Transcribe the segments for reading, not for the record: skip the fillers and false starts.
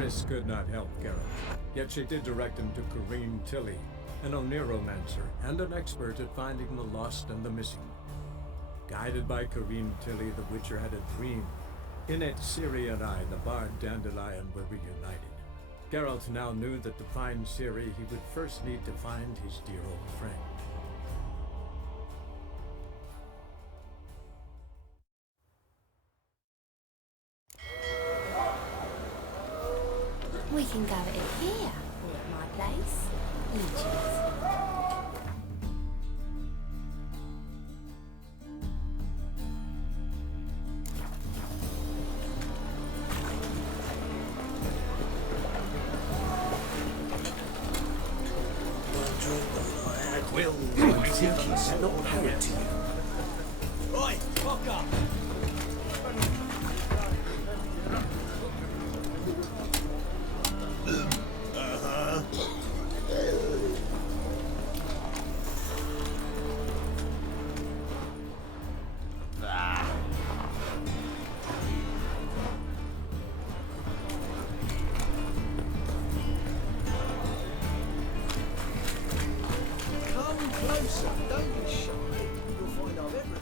Triss could not help Geralt, yet she did direct him to Corrine Tilly, an Oniromancer and an expert at finding the lost and the missing. Guided by Corrine Tilly, the Witcher had a dream. In it, Ciri and I, the bard Dandelion, were reunited. Geralt now knew that to find Ciri, he would first need to find his dear old friend. We can go at it here, or at my place. You choose. Will, I think he's not married to you. Right, fuck up. Don't be shy. You'll find out everything.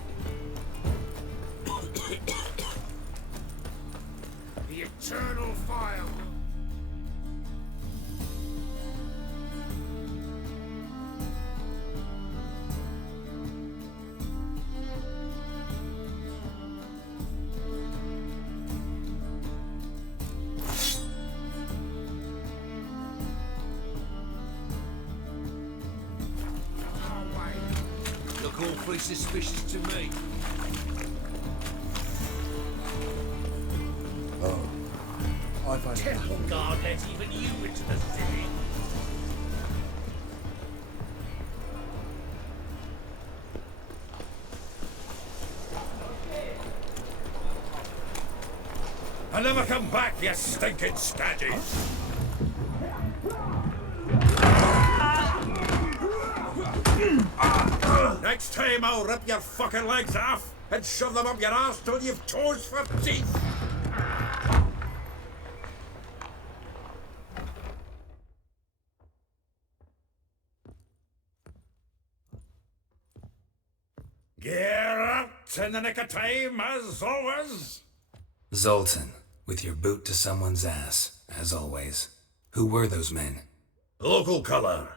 The eternal fire. Look awfully suspicious to me. Oh. I find it. Temple Guard let even you into the city. I'll never come back, you stinking staggies! Next time I'll rip your fucking legs off and shove them up your ass till you've toes for teeth! Geralt, in the nick of time, as always! Zoltan, with your boot to someone's ass, as always. Who were those men? Local colour.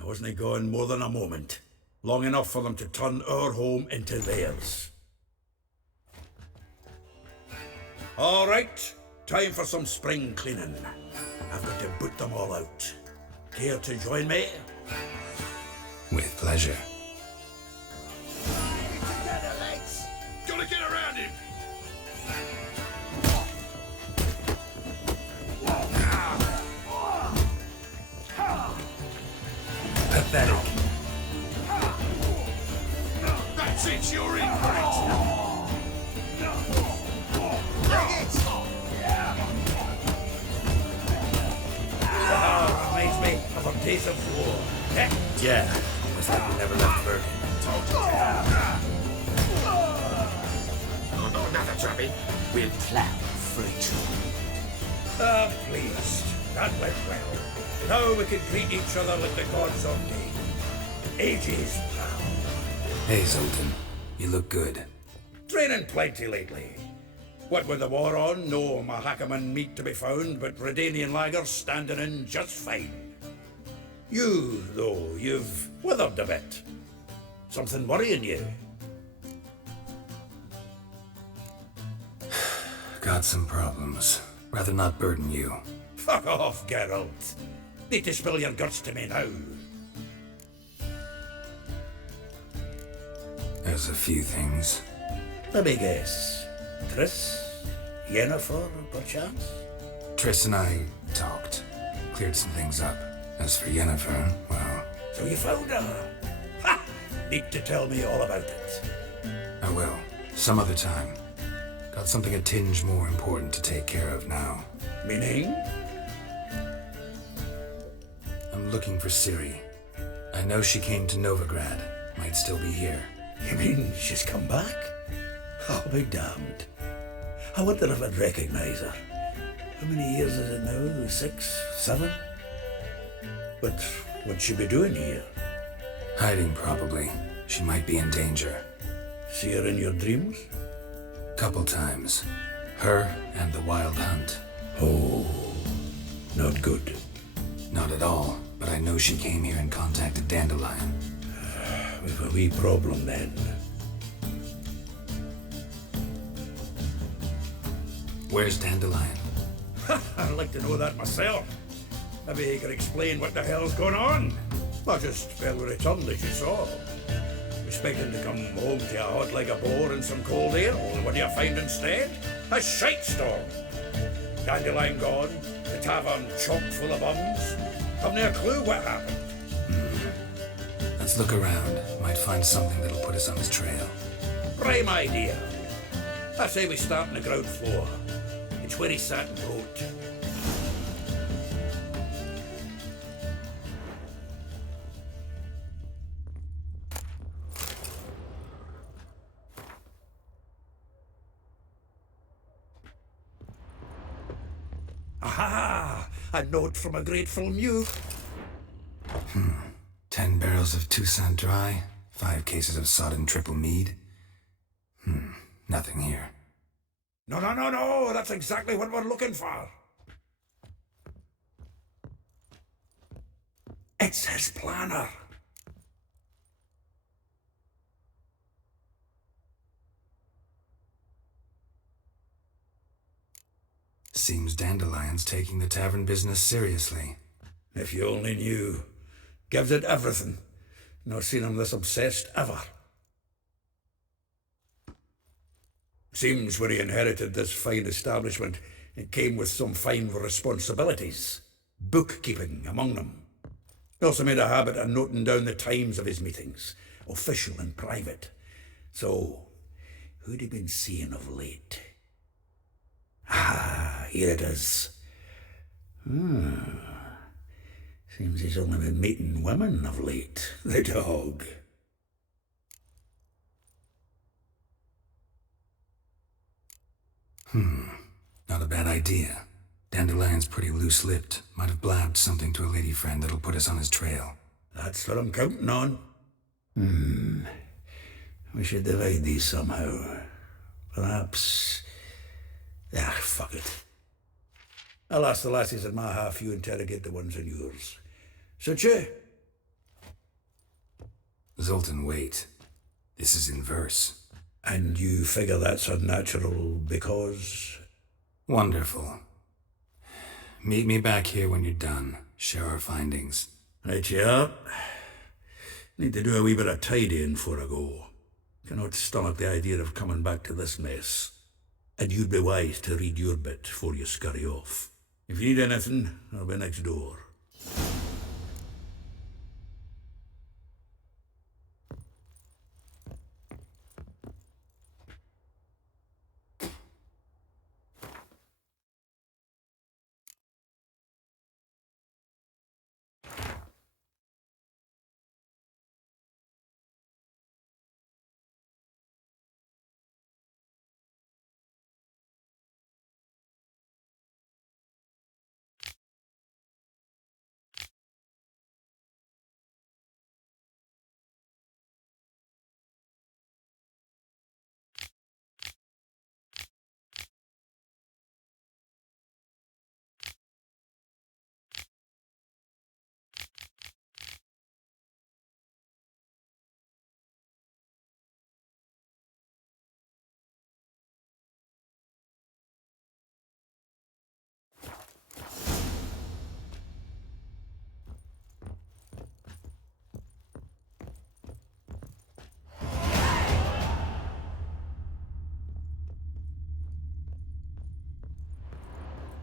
I wasn't going more than a moment. Long enough for them to turn our home into theirs. All right, time for some spring cleaning. I've got to boot them all out. Care to join me? With pleasure. Together, legs. Gotta get around him! Pathetic. That's it, you're in for it! Reminds me of a days of war. Eh? Yeah, almost like we never left Bergen. Oh, no, another trappy. We'll plow freight. Ah, pleased. That went well. Now we can greet each other like the gods ordained. Ages, pal. Hey, Zoltan. You look good. Training plenty lately. What with the war on, no Mahakaman meat to be found, but Redanian lagers standing in just fine. You, though, you've withered a bit. Something worrying you? Got some problems. Rather not burden you. Fuck off, Geralt. Need to spill your guts to me now. There's a few things. Let me guess. Triss? Yennefer, perchance? Triss and I talked. Cleared some things up. As for Yennefer, well, So you found her? Ha! Need to tell me all about it. I will. Some other time. Got something a tinge more important to take care of now. Meaning? I'm looking for Ciri. I know she came to Novigrad. Might still be here. You mean she's come back? I'll be damned. I wonder if I'd recognize her. How many years is it now? 6, 7? But what'd she be doing here? Hiding, probably. She might be in danger. See her in your dreams? Couple times. Her and the Wild Hunt. Oh, not good. Not at all, but I know she came here and contacted Dandelion. We've a wee problem then. Where's Dandelion? I'd like to know that myself. Maybe he could explain what the hell's going on. Not just fell returned as you saw. Expecting to come home to you hot like a boar and some cold ale. What do you find instead? A shite storm. Dandelion gone, the tavern chock full of bums. Haven't a clue what happened. Let's look around. Might find something that'll put us on his trail. Prime idea. I say we start on the ground floor. It's where he sat and wrote. Aha! A note from a grateful mute. 10 barrels of Toussaint Dry, 5 cases of sodden triple mead. Nothing here. No, that's exactly what we're looking for. It's his planner. Seems Dandelion's taking the tavern business seriously. If you only knew. Gives it everything. Not seen him this obsessed ever. Seems when he inherited this fine establishment, it came with some fine responsibilities. Bookkeeping among them. He also made a habit of noting down the times of his meetings, official and private. So, who'd he been seeing of late? Ah, here it is. Seems he's only been meeting women of late, the dog. Not a bad idea. Dandelion's pretty loose-lipped. Might have blabbed something to a lady friend that'll put us on his trail. That's what I'm counting on. We should divide these somehow. Perhaps... fuck it. I'll ask the lassies in my half, you interrogate the ones in yours. Such you? Zoltan, wait. This is in verse. And you figure that's unnatural because... Wonderful. Meet me back here when you're done. Share our findings. Right you up. Need to do a wee bit of tidying before I go. Cannot stomach the idea of coming back to this mess. And you'd be wise to read your bit before you scurry off. If you need anything, I'll be next door.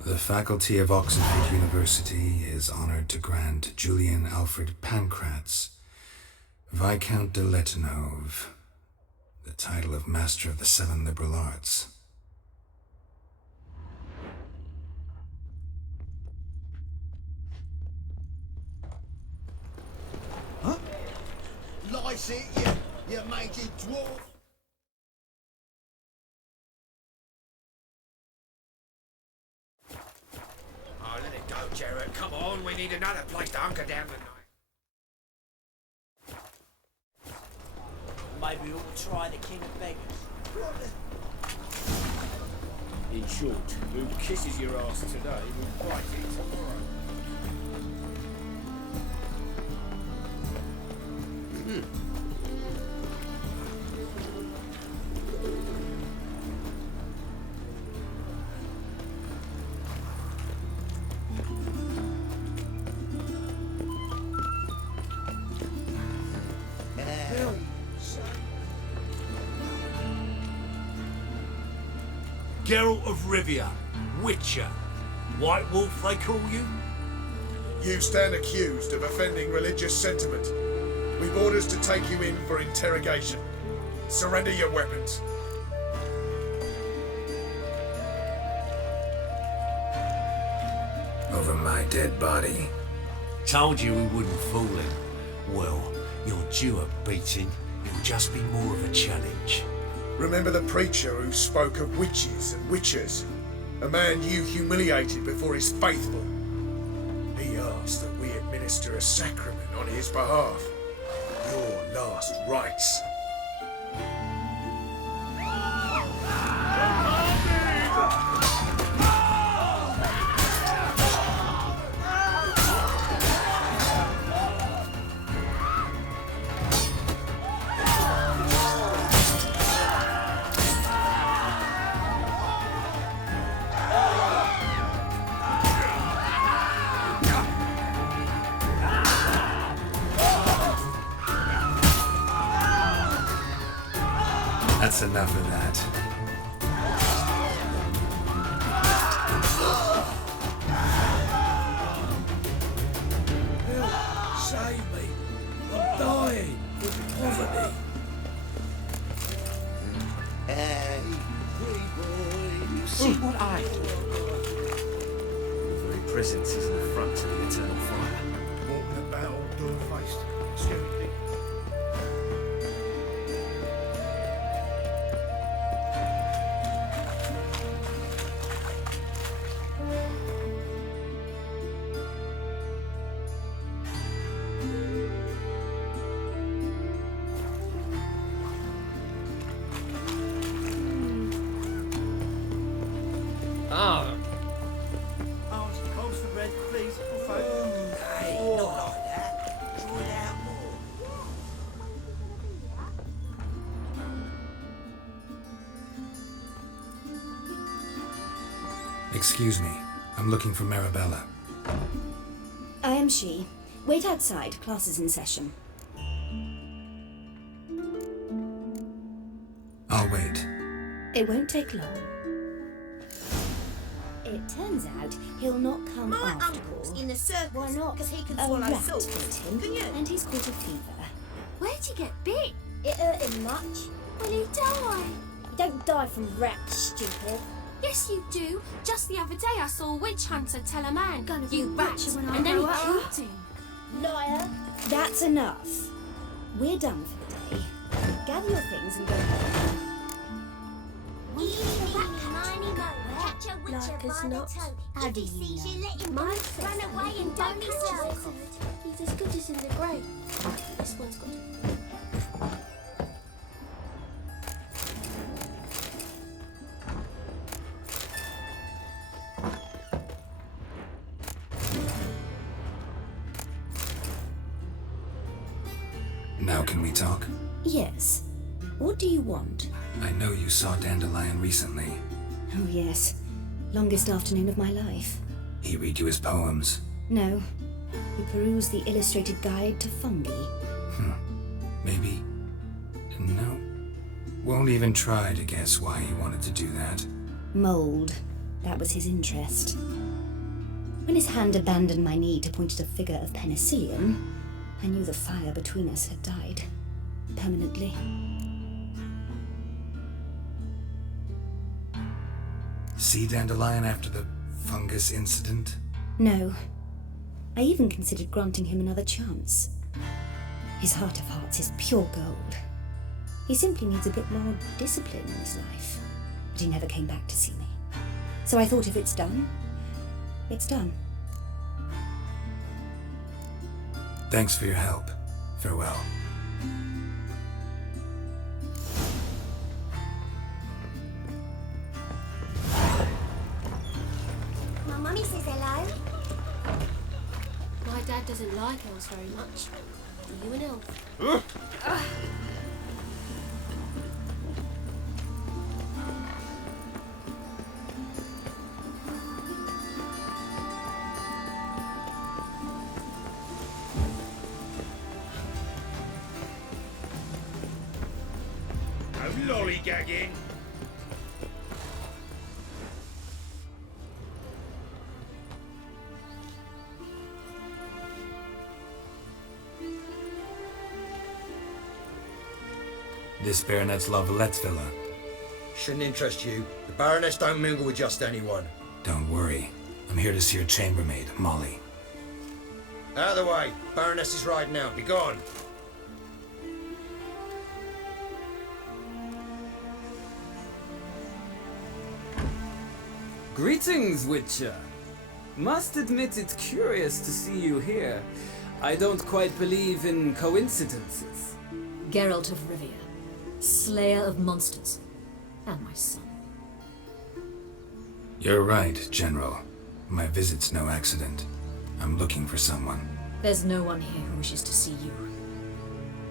The faculty of Oxford University is honored to grant Julian Alfred Pancratz, Viscount de Letonov, the title of Master of the Seven Liberal Arts. Huh? Lice it, you mated dwarf! go, Jarrett. Come on, we need another place to hunker down tonight. Maybe we'll try the King of Beggars. In short, who kisses your ass today will bite it tomorrow. Geralt of Rivia, Witcher. White Wolf, they call you? You stand accused of offending religious sentiment. We've orders to take you in for interrogation. Surrender your weapons. Over my dead body. Told you we wouldn't fool him. Well, you're due a beating. It'll just be more of a challenge. Remember the preacher who spoke of witches and witchers? A man you humiliated before his faithful. He asked that we administer a sacrament on his behalf. Your last rites. That's enough of that. Help! Save me! I'm dying with poverty. Hey, pretty boy, you see what I do? Your very presence is an affront to the eternal fire. Walking about all door-faced. Scary thing. Holds the red, please, buffet. Hey, not like that. Draw it out more. Excuse me. I'm looking for Marabella. I am she. Wait outside. Class is in session. I'll wait. It won't take long. It turns out he'll not come My after uncle's all. in the circus Why not? because he can A swallow rat salt. bit him, Can you? and he's caught a fever. Where'd you get bit? It hurt him much. Will he die? You don't die from rats, stupid. Yes, you do. Just the other day I saw a witch hunter tell a man, Gonna be you a rat, witcher when I and then he grow up. killed him. Liar. That's enough. We're done for the day. Gather your things and go home. Catch a witcher Like as by not. the toe. How If do he you sees know? you, let him My run friend, away and don't be don't silly. He's as good as in the grave. This one's got Now can we talk? Yes. What do you want? I know you saw Dandelion recently. Oh, yes. Longest afternoon of my life. He read you his poems. No. We perused the illustrated guide to fungi. Maybe... No. Won't even try to guess why he wanted to do that. Mold. That was his interest. When his hand abandoned my knee to point at a figure of penicillium, I knew the fire between us had died. Permanently. See Dandelion after the fungus incident? No. I even considered granting him another chance. His heart of hearts is pure gold. He simply needs a bit more discipline in his life. But he never came back to see me. So I thought if it's done, it's done. Thanks for your help. Farewell. My mummy says hello. My dad doesn't like elves very much. Are you an elf? No lollygagging. This Baronet's La Vallette's villa. Shouldn't interest you. The Baroness don't mingle with just anyone. Don't worry. I'm here to see your chambermaid, Molly. Out of the way. Baroness is riding out. Be gone. Greetings, Witcher. Must admit it's curious to see you here. I don't quite believe in coincidences. Geralt of Rivia, slayer of monsters, and my son. You're right, General. My visit's no accident. I'm looking for someone. There's no one here who wishes to see you.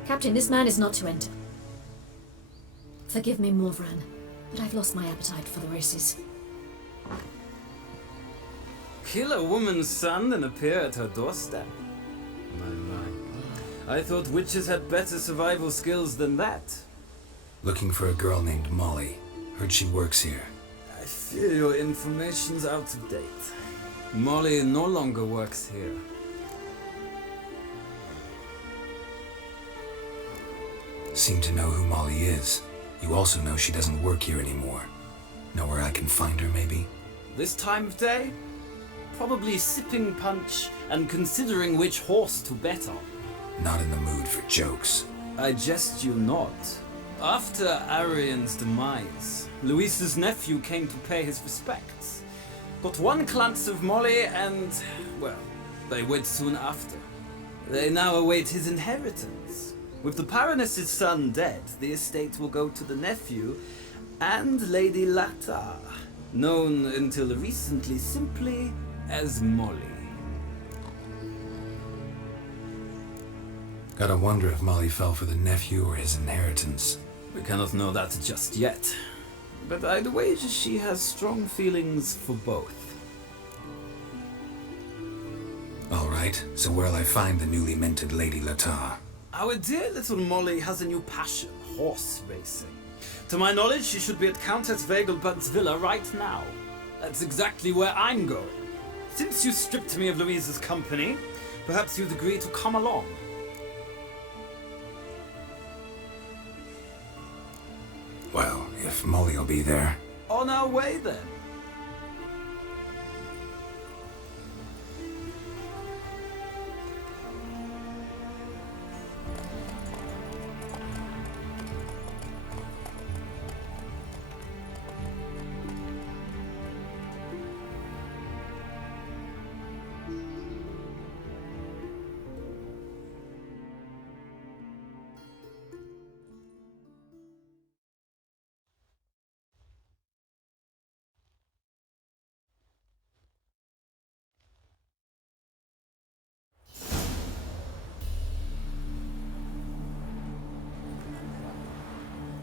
Captain, this man is not to enter. Forgive me, Morvran, but I've lost my appetite for the races. Kill a woman's son and appear at her doorstep? My. I thought witches had better survival skills than that. Looking for a girl named Molly. Heard she works here. I fear your information's out of date. Molly no longer works here. Seem to know who Molly is. You also know she doesn't work here anymore. Know where I can find her, maybe? This time of day? Probably sipping punch and considering which horse to bet on. Not in the mood for jokes. I jest you not. After Arian's demise, Luis's nephew came to pay his respects. Got one glance of Molly and, well, they wed soon after. They now await his inheritance. With the Baroness's son dead, the estate will go to the nephew and Lady Latar, known until recently simply as Molly. Gotta wonder if Molly fell for the nephew or his inheritance. We cannot know that just yet, but I'd wager she has strong feelings for both. Alright, so where'll I find the newly minted Lady Latar? Our dear little Molly has a new passion, horse racing. To my knowledge, she should be at Countess Vegelbud's villa right now. That's exactly where I'm going. Since you stripped me of Louise's company, perhaps you'd agree to come along. Well, if Molly'll be there. On our way then.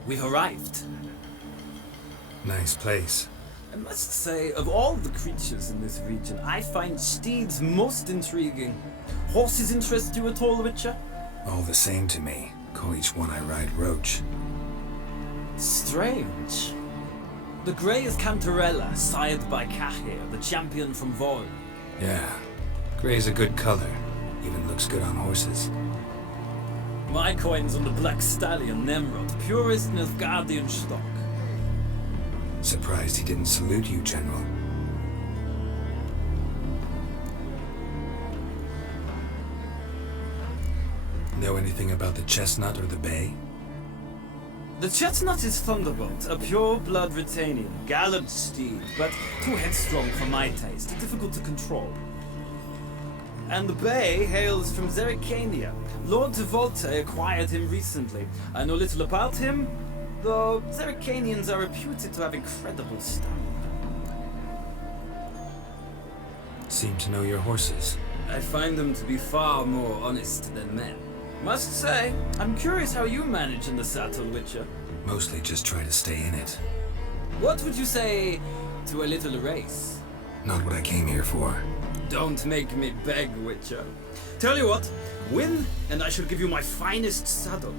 We've arrived. Nice place. I must say, of all the creatures in this region, I find steeds most intriguing. Horses interest you at all, Witcher? All the same to me. Call each one I ride Roach. Strange. The grey is Cantarella, sired by Cahir, the champion from Vol. Yeah. Gray's a good color. Even looks good on horses. My coin's on the Black Stallion, Nemrod, purest Nilfgaardian stock. Surprised he didn't salute you, General. Know anything about the Chestnut or the Bay? The Chestnut is Thunderbolt, a pure-blood Retanian, gallant steed, but too headstrong for my taste, difficult to control. And the bay hails from Zerrikania. Lord Tevolte acquired him recently. I know little about him, though Zerrikanians are reputed to have incredible stamina. Seem to know your horses. I find them to be far more honest than men. Must say, I'm curious how you manage in the saddle, Witcher. Mostly just try to stay in it. What would you say to a little race? Not what I came here for. Don't make me beg, Witcher. Tell you what, win, and I shall give you my finest saddle,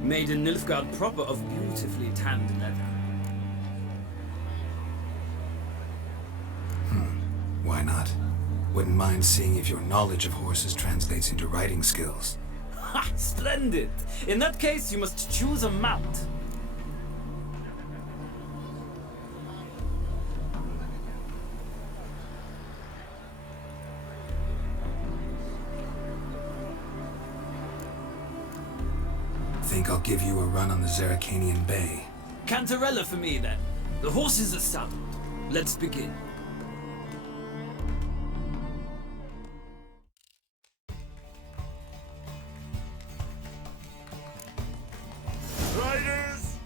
made in Nilfgaard proper of beautifully tanned leather. Why not? Wouldn't mind seeing if your knowledge of horses translates into riding skills. Ha! Splendid! In that case, you must choose a mount. Think I'll give you a run on the Zerrikanian Bay. Cantarella for me, then. The horses are saddled. Let's begin. Riders!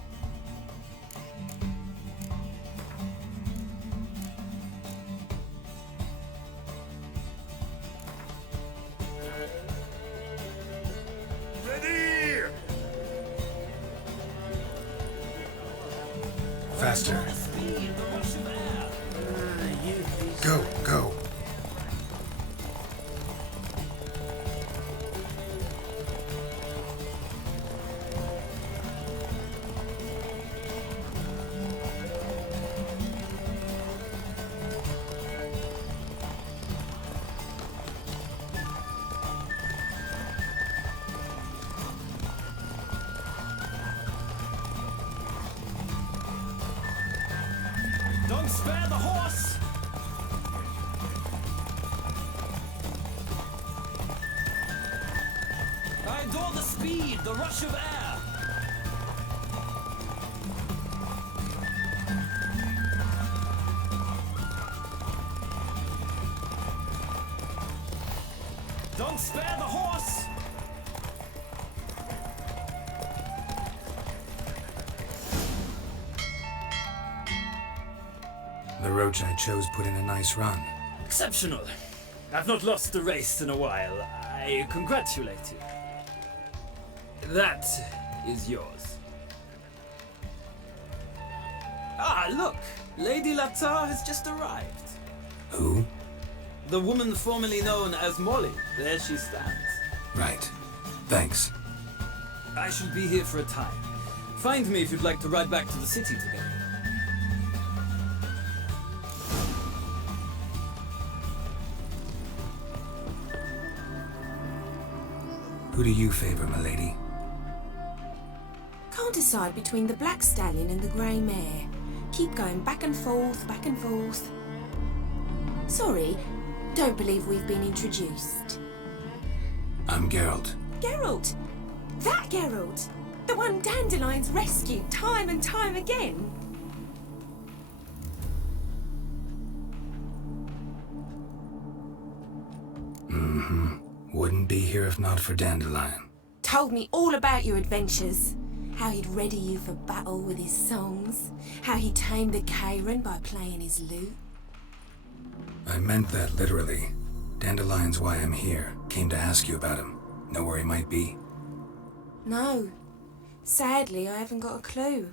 Ready! Faster. Go, go. Don't spare the horse! I adore the speed, the rush of air! Don't spare the horse! The roach I chose put in a nice run. Exceptional. I've not lost the race in a while. I congratulate you. That is yours. Ah, look! Lady Latar has just arrived. Who? The woman formerly known as Molly. There she stands. Right. Thanks. I shall be here for a time. Find me if you'd like to ride back to the city together. Who do you favor, milady? Can't decide between the black stallion and the grey mare. Keep going back and forth, back and forth. Sorry, don't believe we've been introduced. I'm Geralt. Geralt! That Geralt! The one Dandelion's rescued time and time again! Wouldn't be here if not for Dandelion. Told me all about your adventures. How he'd ready you for battle with his songs. How he tamed the Kairan by playing his lute. I meant that literally. Dandelion's why I'm here. Came to ask you about him. Know where he might be? No. Sadly, I haven't got a clue.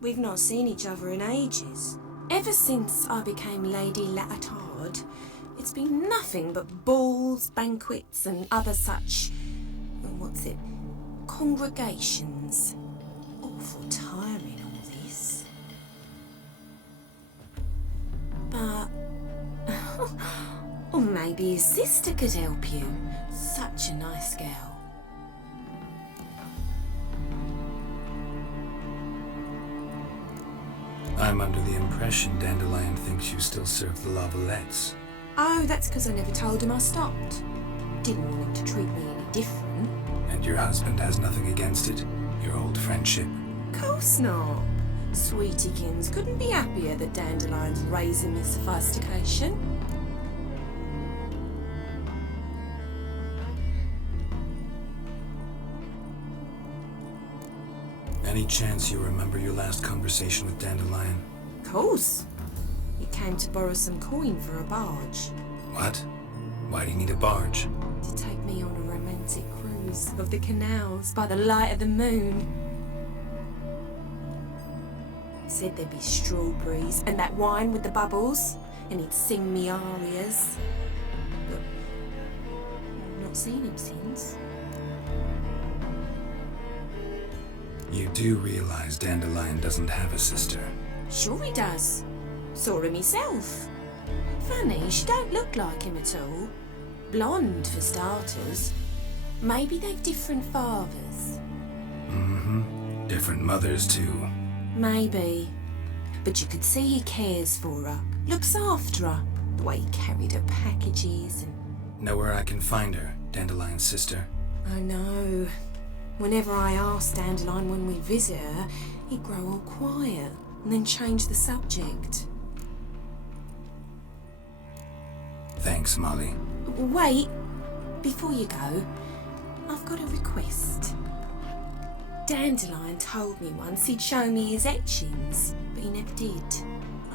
We've not seen each other in ages. Ever since I became Lady Latard, it's been nothing but balls, banquets, and other such... congregations. Awful tiring, all this. But... or maybe his sister could help you. Such a nice girl. I'm under the impression Dandelion thinks you still serve the Lavalettes. Oh, that's because I never told him I stopped. Didn't want him to treat me any different. And your husband has nothing against it? Your old friendship? Course not. Sweetykins couldn't be happier that Dandelion's raising his sophistication. Any chance you remember your last conversation with Dandelion? Of course. He came to borrow some coin for a barge. What? Why do you need a barge? To take me on a romantic cruise of the canals by the light of the moon. Said there'd be strawberries and that wine with the bubbles, and he'd sing me arias. But I've not seen him since. You do realize Dandelion doesn't have a sister? Sure he does. Saw him himself. Funny, she don't look like him at all. Blonde, for starters. Maybe they've different fathers. Mm-hmm. Different mothers, too. Maybe. But you could see he cares for her. Looks after her. The way he carried her packages and... Know where I can find her, Dandelion's sister? I know. Whenever I asked Dandelion when we'd visit her, he'd grow all quiet and then change the subject. Thanks, Molly. Wait, before you go, I've got a request. Dandelion told me once he'd show me his etchings, but he never did.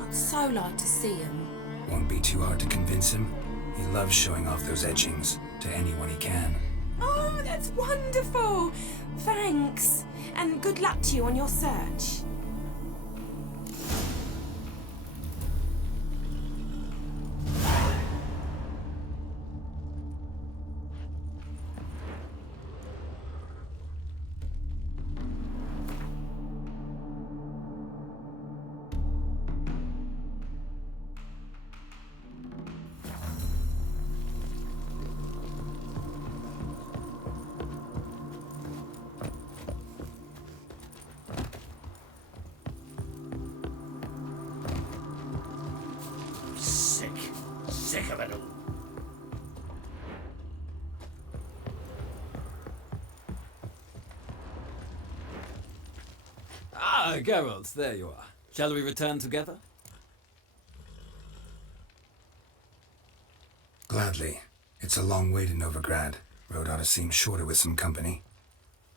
I'd so like to see them. Won't be too hard to convince him. He loves showing off those etchings to anyone he can. Oh, that's wonderful! Thanks, and good luck to you on your search. Sick of it all. Ah, Geralt, there you are. Shall we return together? Gladly. It's a long way to Novigrad. Road ought to seem shorter with some company.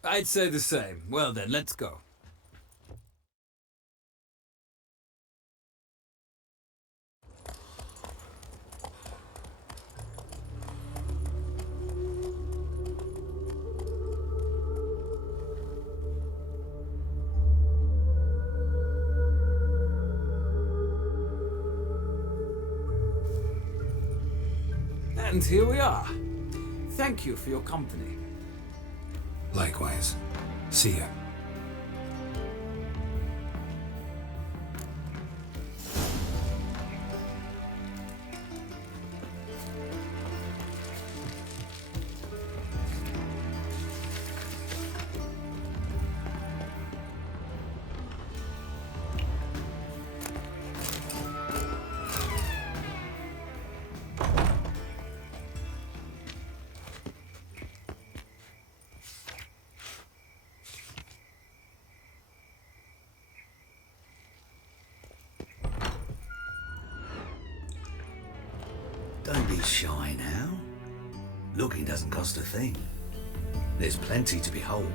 I'd say the same. Well then, let's go. And here we are. Thank you for your company. Likewise. See ya. Don't be shy now. Looking doesn't cost a thing. There's plenty to behold.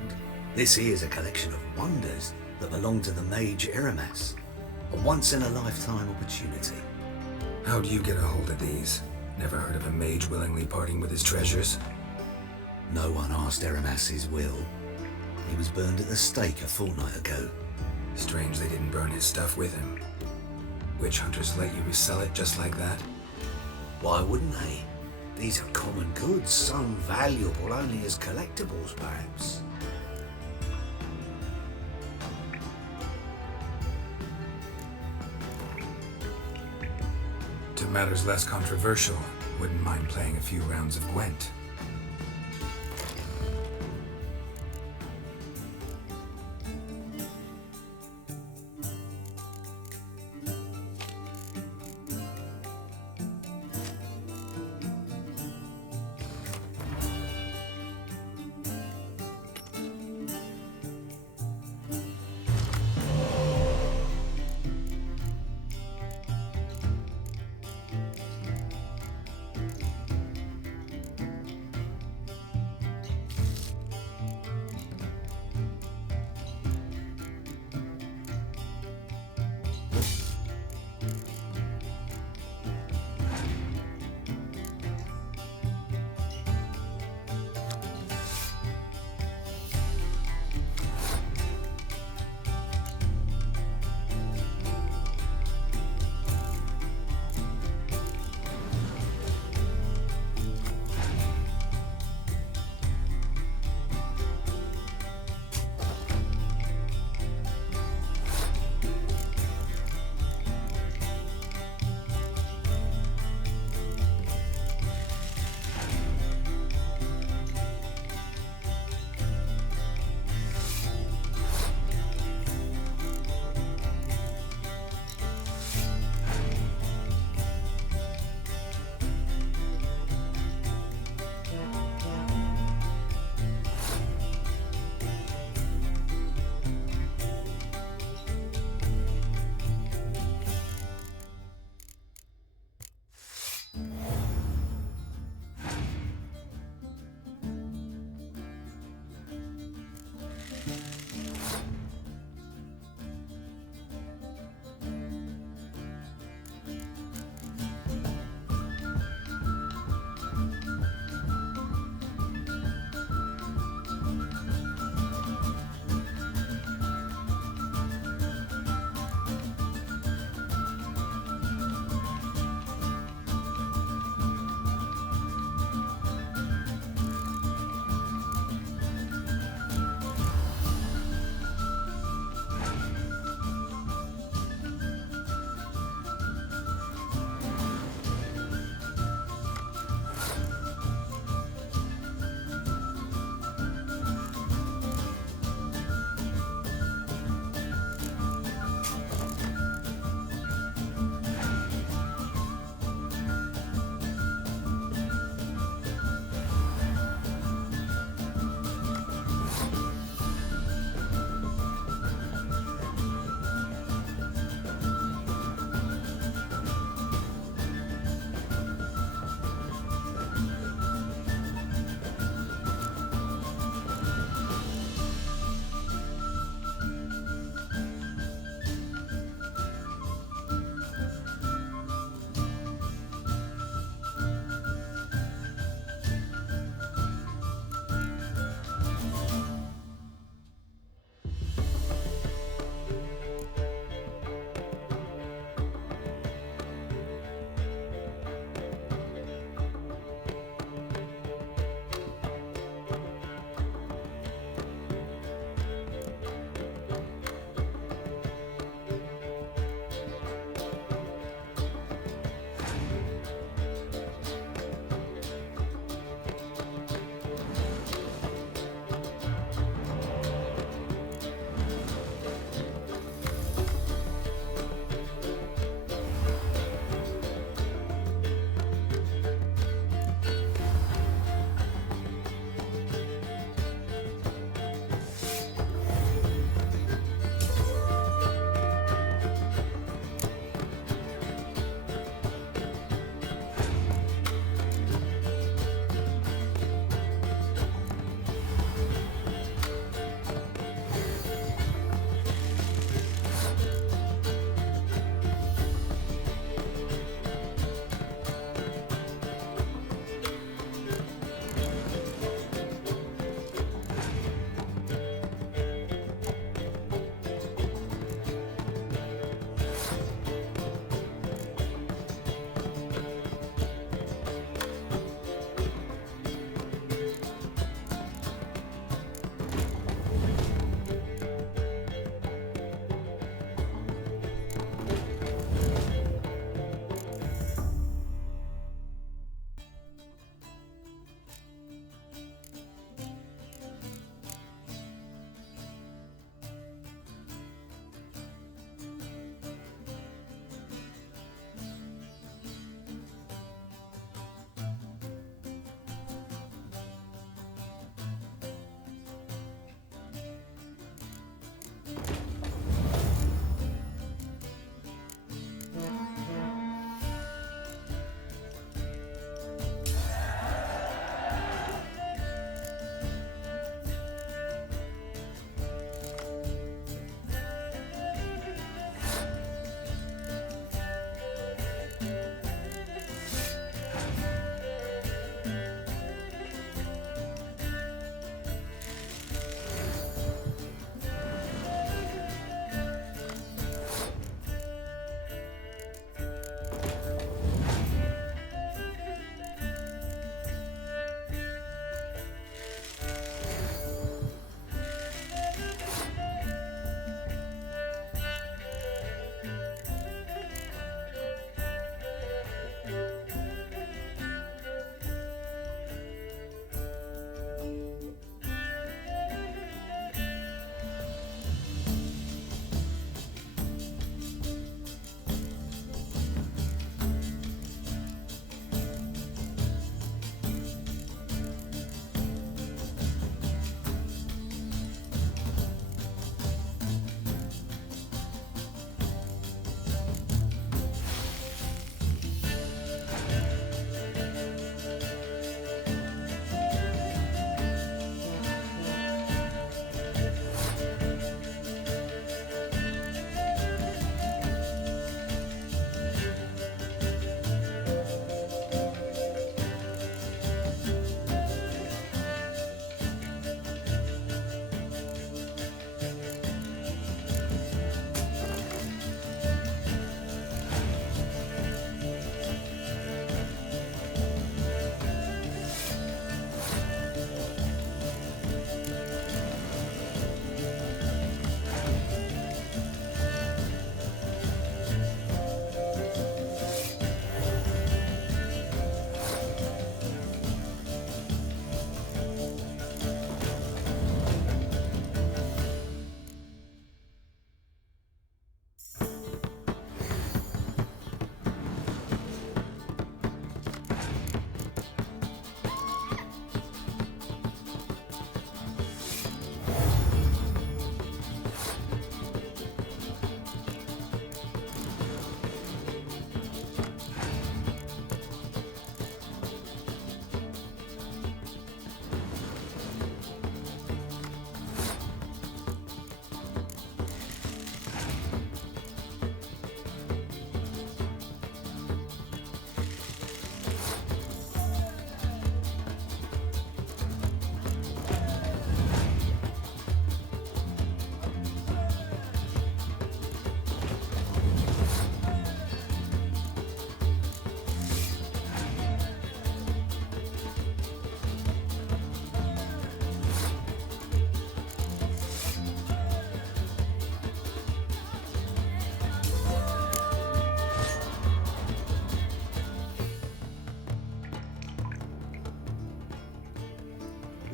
This here's a collection of wonders that belong to the mage Eramas. A once-in-a-lifetime opportunity. How do you get a hold of these? Never heard of a mage willingly parting with his treasures? No one asked Eramas his will. He was burned at the stake a fortnight ago. Strange they didn't burn his stuff with him. Witch hunters let you resell it just like that? Why wouldn't they? These are common goods, some valuable only as collectibles, perhaps. To matters less controversial, wouldn't mind playing a few rounds of Gwent.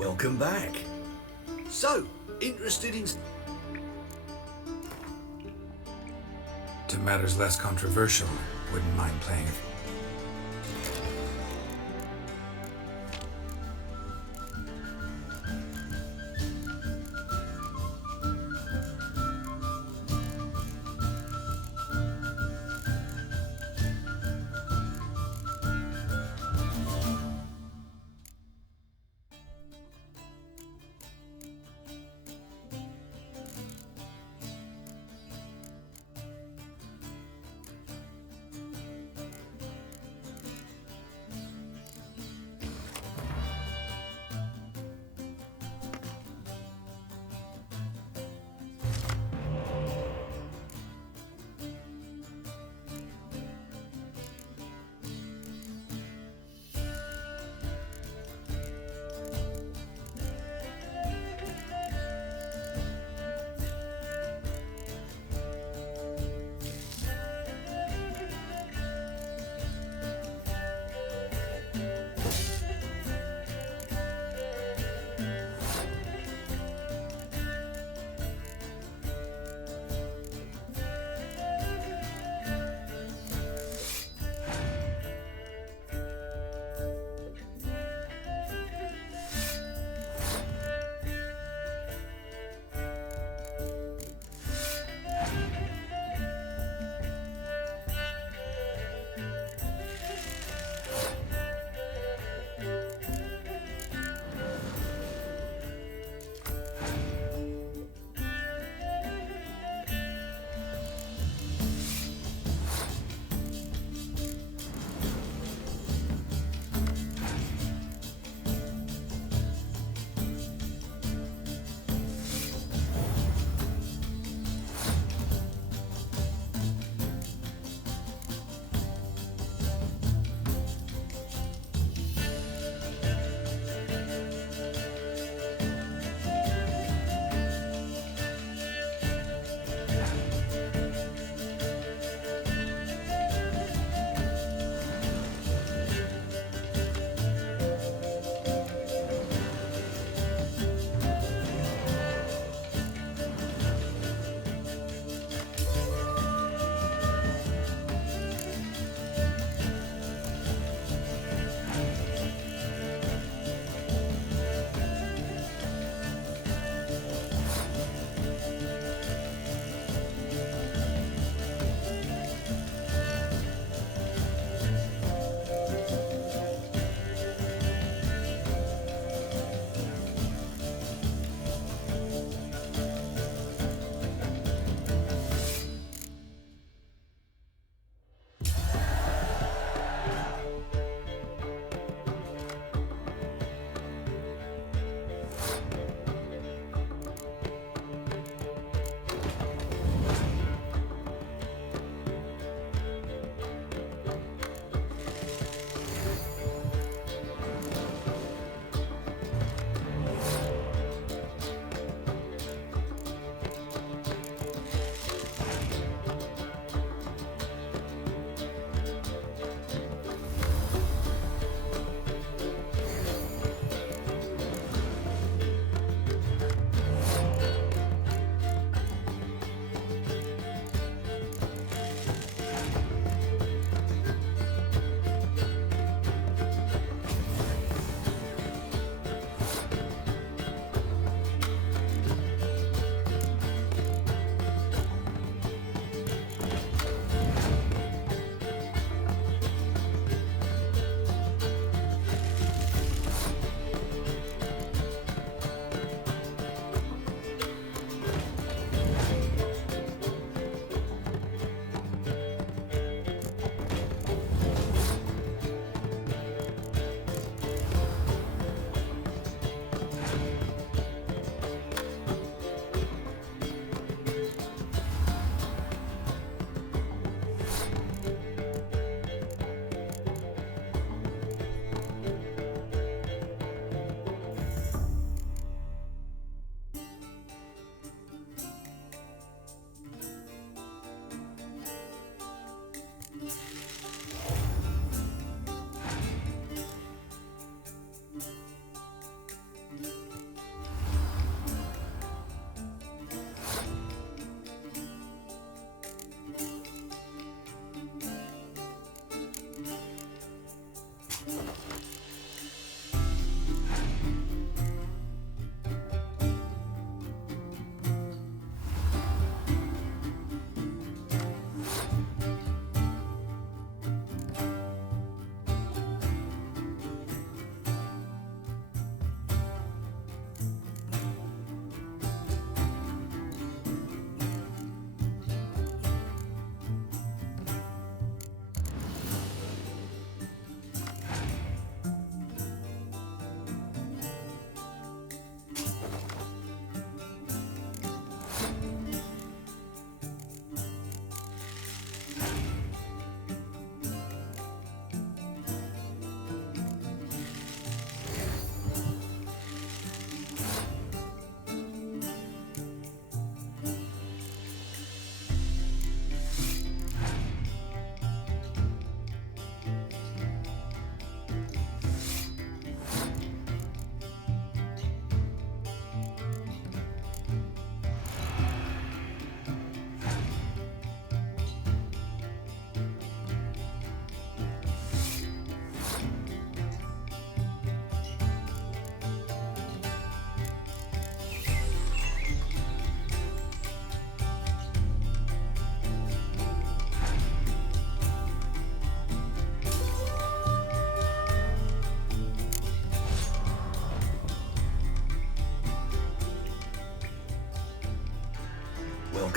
Welcome back. So, interested in... To matters less controversial, wouldn't mind playing it.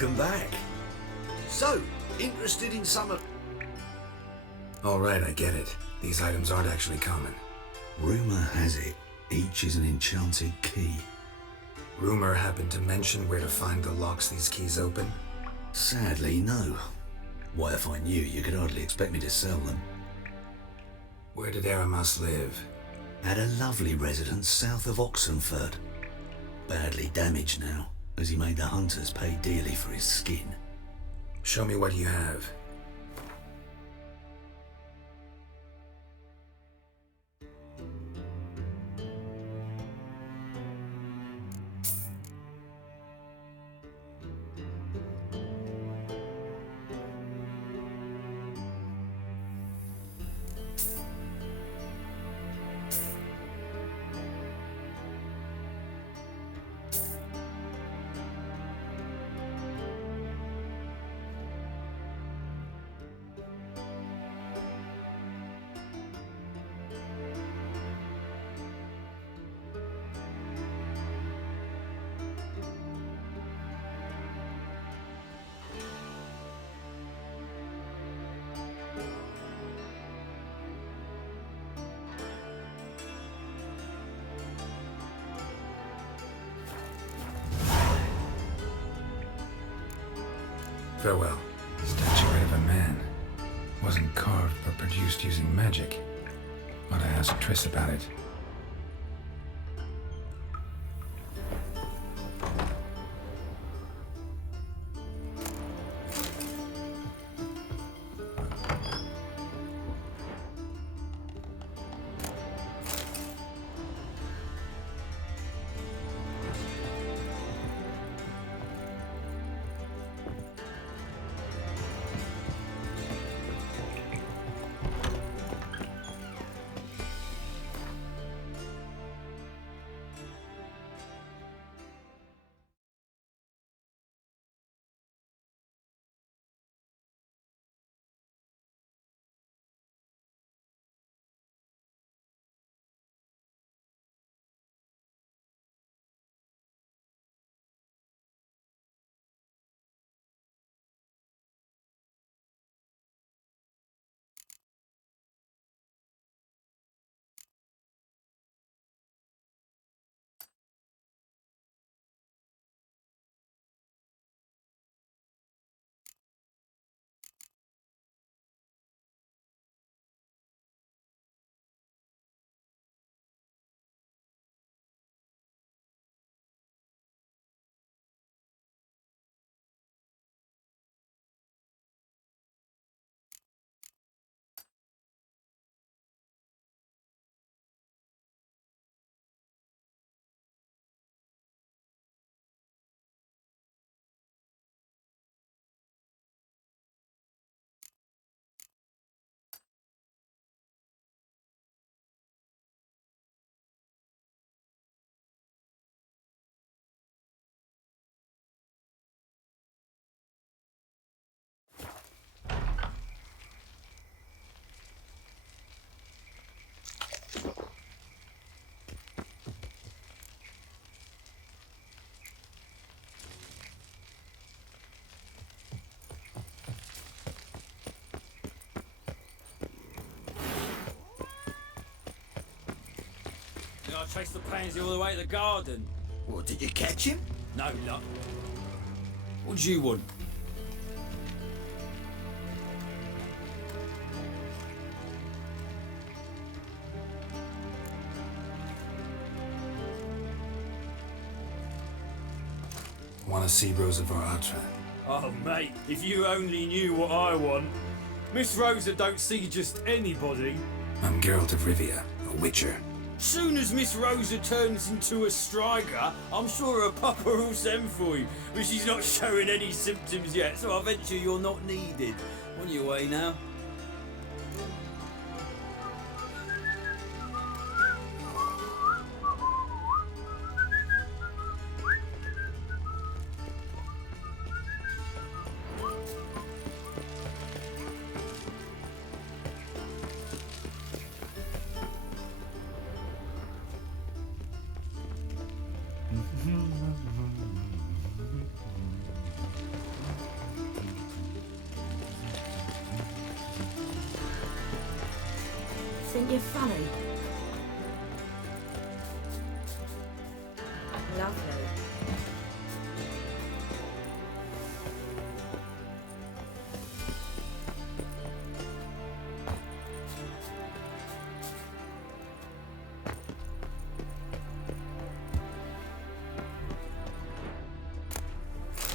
Welcome back. So, interested in some of... All right, I get it. These items aren't actually common. Rumour has it, each is an enchanted key. Rumor happened to mention where to find the locks these keys open? Sadly, no. Why, if I knew, you could hardly expect me to sell them. Where did Aramas live? At a lovely residence south of Oxenford. Badly damaged now, as he made the hunters pay dearly for his skin. Show me what you have. Farewell. Statuette of a man. Wasn't carved but produced using magic. Ought to ask Triss about it. chased the pansy all the way to the garden. What, did you catch him? No luck. What do you want? Want to see Rosa var Atra? Oh, mate, if you only knew what I want. Miss Rosa don't see just anybody. I'm Geralt of Rivia, a witcher. Soon as Miss Rosa turns into a striker, I'm sure her papa will send for you. But she's not showing any symptoms yet, so I venture you're not needed. On your way now. Think you're funny? Lovely.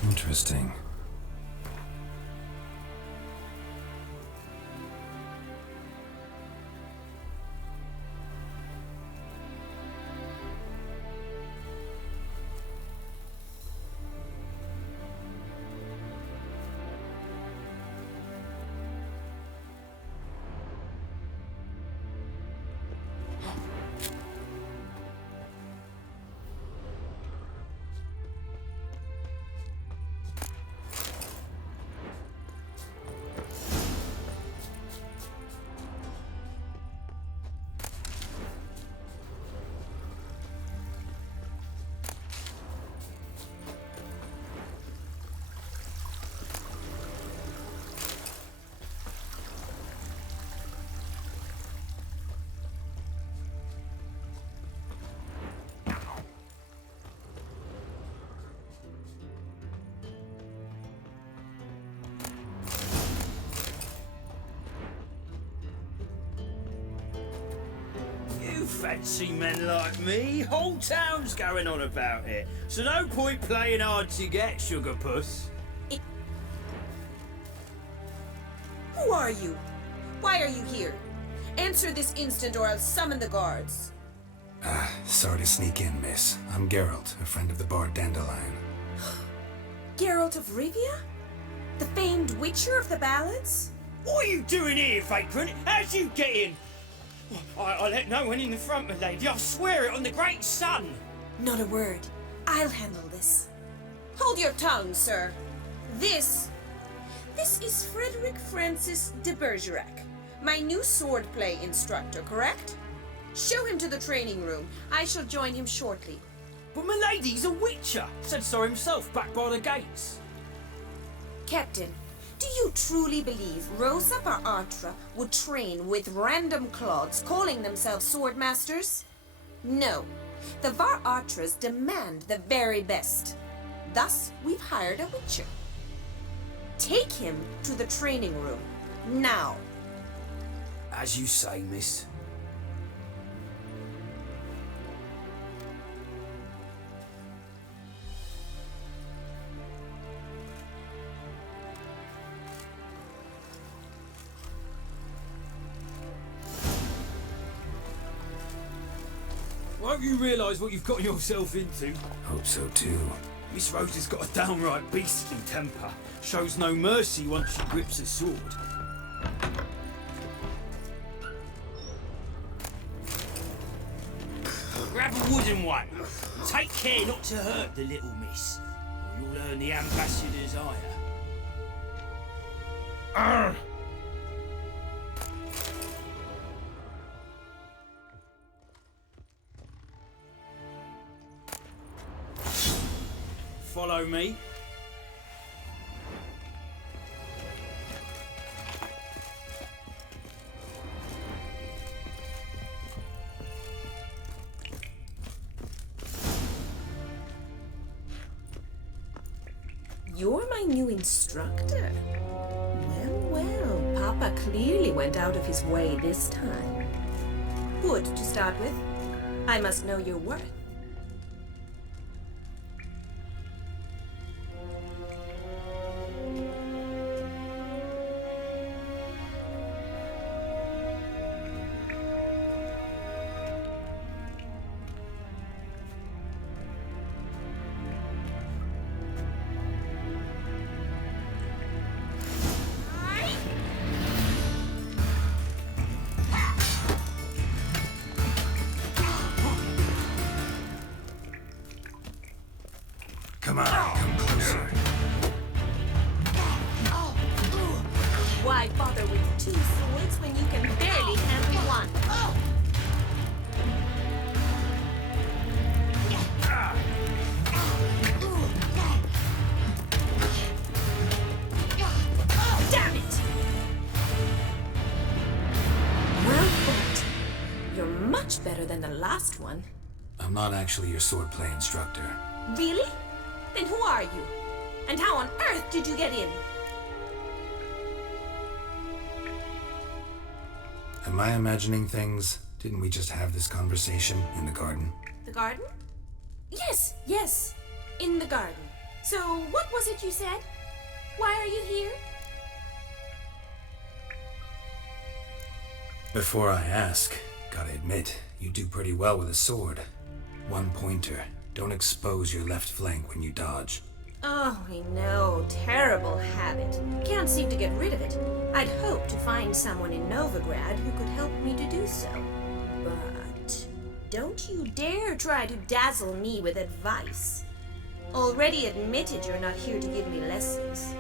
Interesting. Fancy men like me, whole town's going on about it. So no point playing hard to get, sugar puss. Who are you? Why are you here? Answer this instant or I'll summon the guards. Sorry to sneak in, miss. I'm Geralt, a friend of the bard Dandelion. Geralt of Rivia? The famed witcher of the ballads? What are you doing here, vagrant? How'd you get in? I let no one in the front, my lady. I swear it on the great sun. Not a word. I'll handle this. Hold your tongue, sir. This is Frederick Francis de Bergerac, my new swordplay instructor, correct? Show him to the training room. I shall join him shortly. But my lady's a witcher. Said so himself back by the gates. Captain, do you truly believe Rosa var Atra would train with random clods calling themselves swordmasters? No. The var Atras demand the very best. Thus, we've hired a witcher. Take him to the training room. Now. As you say, miss. Won't you realise what you've gotten yourself into? Hope so too. Miss Rosa's got a downright beastly temper. Shows no mercy once she grips a sword. Grab a wooden one. Take care not to hurt the little miss, or you'll earn the ambassador's ire. Arr! Follow me. you're my new instructor? Well, Papa clearly went out of his way this time. Good to start with. I must know your worth. Come on, come closer. Why bother with two swords when you can barely handle one? Damn it! Well fought. You're much better than the last one. I'm not actually your swordplay instructor. Really? Then who are you? And how on earth did you get in? Am I imagining things? Didn't we just have this conversation in the garden? The garden? Yes. In the garden. So, what was it you said? Why are you here? Before I ask, gotta admit, you do pretty well with a sword. One pointer. Don't expose your left flank when you dodge. Oh, I know. Terrible habit. Can't seem to get rid of it. I'd hoped to find someone in Novigrad who could help me to do so. But don't you dare try to dazzle me with advice. Already admitted you're not here to give me lessons.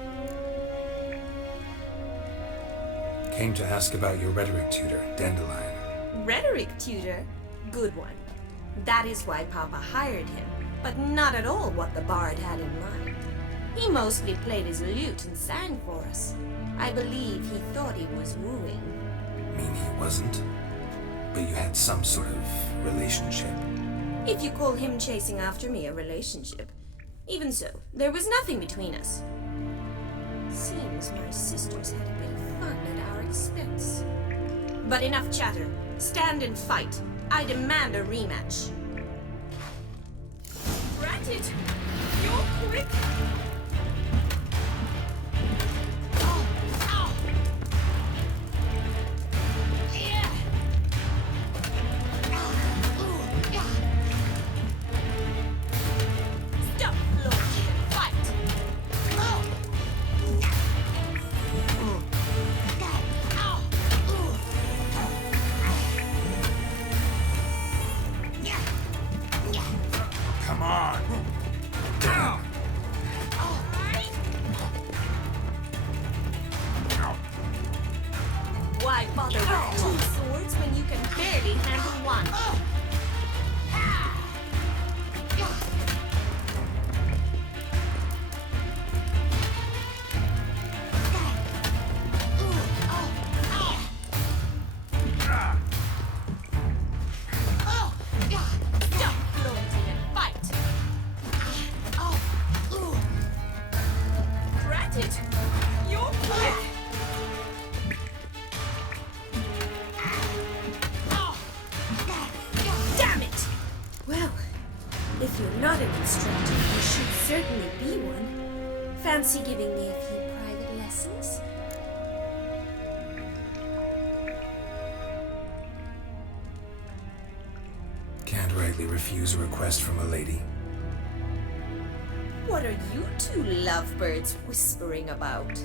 Came to ask about your rhetoric tutor, Dandelion. Rhetoric tutor? Good one. That is why Papa hired him, but not at all what the bard had in mind. He mostly played his lute and sang for us. I believe he thought he was wooing. Mean he wasn't? But you had some sort of relationship. If you call him chasing after me a relationship. Even so, there was nothing between us. Seems my sisters had a bit of fun at our expense. But enough chatter. Stand and fight. I demand a rematch. Drat it! You're quick! Stop floating and fight! Come on! Why bother with two swords when you can barely handle one? Stop floating and fight! Drat it! You're quick! Damn it! Well, if you're not an instructor, you should certainly be one. Fancy giving me a few private lessons? Can't rightly refuse a request from a lady. What are you two lovebirds whispering about?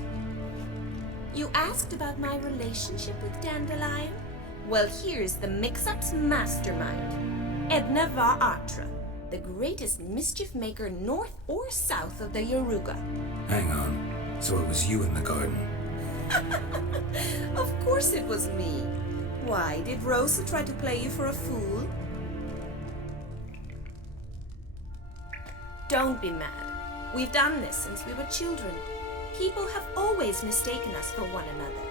You asked about my relationship with Dandelion? Well, here's the mix-up's mastermind. Edna var Atra, the greatest mischief maker north or south of the Yaruga. Hang on. So it was you in the garden? Of course it was me. Why, did Rosa try to play you for a fool? Don't be mad. We've done this since we were children. People have always mistaken us for one another.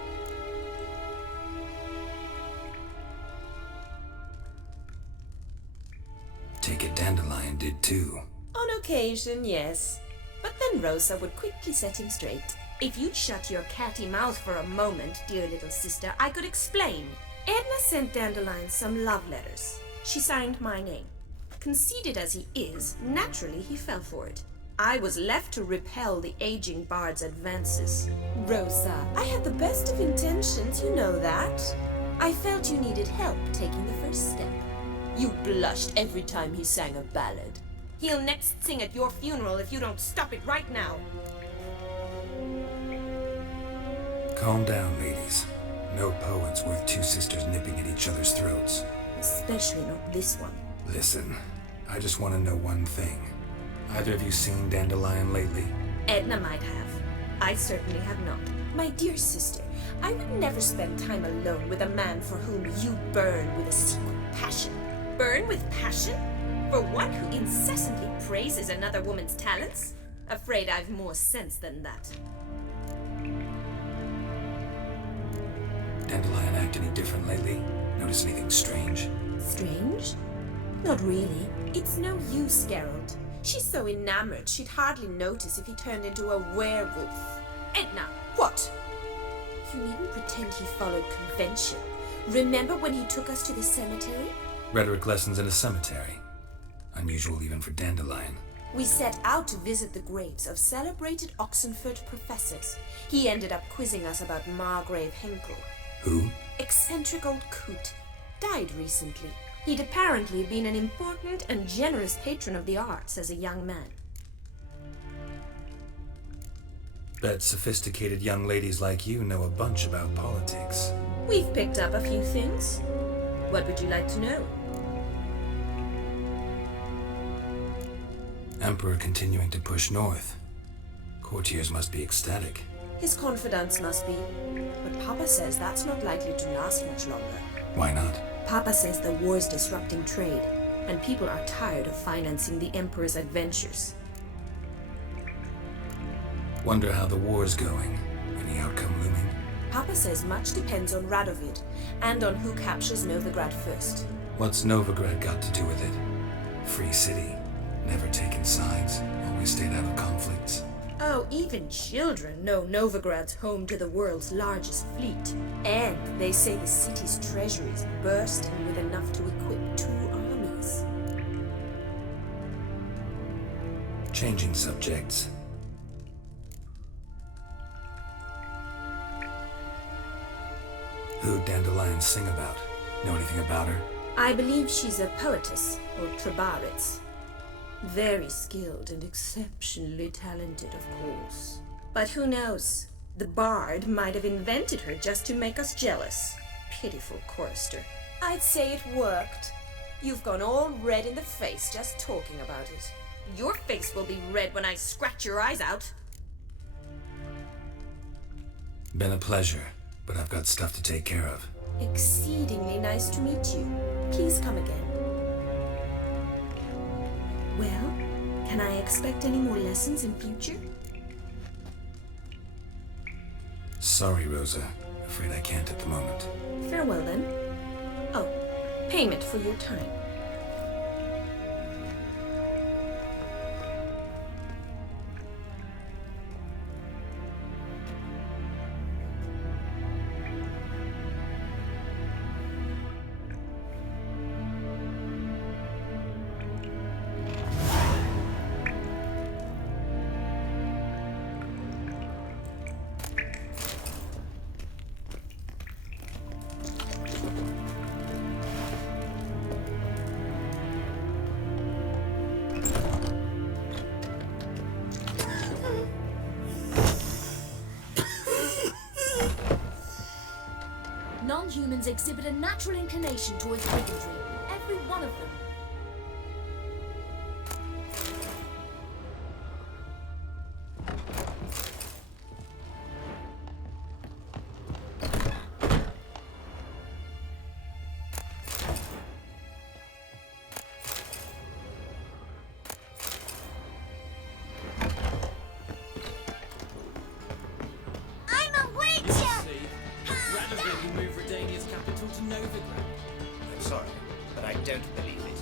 Take it Dandelion did too. On occasion, yes. But then Rosa would quickly set him straight. If you'd shut your catty mouth for a moment, dear little sister, I could explain. Edna sent Dandelion some love letters. She signed my name. Conceited as he is, naturally he fell for it. I was left to repel the aging bard's advances. Rosa, I had the best of intentions, you know that. I felt you needed help taking the first step. You blushed every time he sang a ballad. He'll next sing at your funeral if you don't stop it right now. Calm down, ladies. No poet's worth two sisters nipping at each other's throats. Especially not this one. Listen, I just want to know one thing. Either of you seen Dandelion lately? Edna might have. I certainly have not. My dear sister, I would never spend time alone with a man for whom you burn with a secret passion. Burn with passion? For one who incessantly praises another woman's talents? Afraid I've more sense than that. Dandelion act any different lately? Notice anything strange? Strange? Not really. It's no use, Geralt. She's so enamored she'd hardly notice if he turned into a werewolf. Edna! What? You needn't pretend he followed convention. Remember when he took us to the cemetery? Rhetoric lessons in a cemetery. Unusual even for Dandelion. We set out to visit the graves of celebrated Oxenford professors. He ended up quizzing us about Margrave Henkel. Who? Eccentric old coot. Died recently. He'd apparently been an important and generous patron of the arts as a young man. Bet sophisticated young ladies like you know a bunch about politics. We've picked up a few things. What would you like to know? Emperor continuing to push north. Courtiers must be ecstatic. His confidants must be. But Papa says that's not likely to last much longer. Why not? Papa says the war's disrupting trade, and people are tired of financing the Emperor's adventures. Wonder how the war's going. Any outcome looming? Papa says much depends on Radovid, and on who captures Novigrad first. What's Novigrad got to do with it? Free city. Never taken sides. Always stayed out of conflicts. Oh, even children know Novigrad's home to the world's largest fleet. And they say the city's treasuries bursting with enough to equip 2 armies. Changing subjects. Who'd Dandelion sing about? Know anything about her? I believe she's a poetess, or Trebaritz. Very skilled and exceptionally talented, of course. But who knows? The bard might have invented her just to make us jealous. Pitiful chorister. I'd say it worked. You've gone all red in the face just talking about it. Your face will be red when I scratch your eyes out. Been a pleasure, but I've got stuff to take care of. Exceedingly nice to meet you. Please come again. Well, can I expect any more lessons in future? Sorry, Rosa. Afraid I can't at the moment. Farewell, then. Oh, payment for your time. Non-humans exhibit a natural inclination towards bigotry. Every one of them. Radovid will move Redania's capital to Novigrad. I'm sorry, but I don't believe it.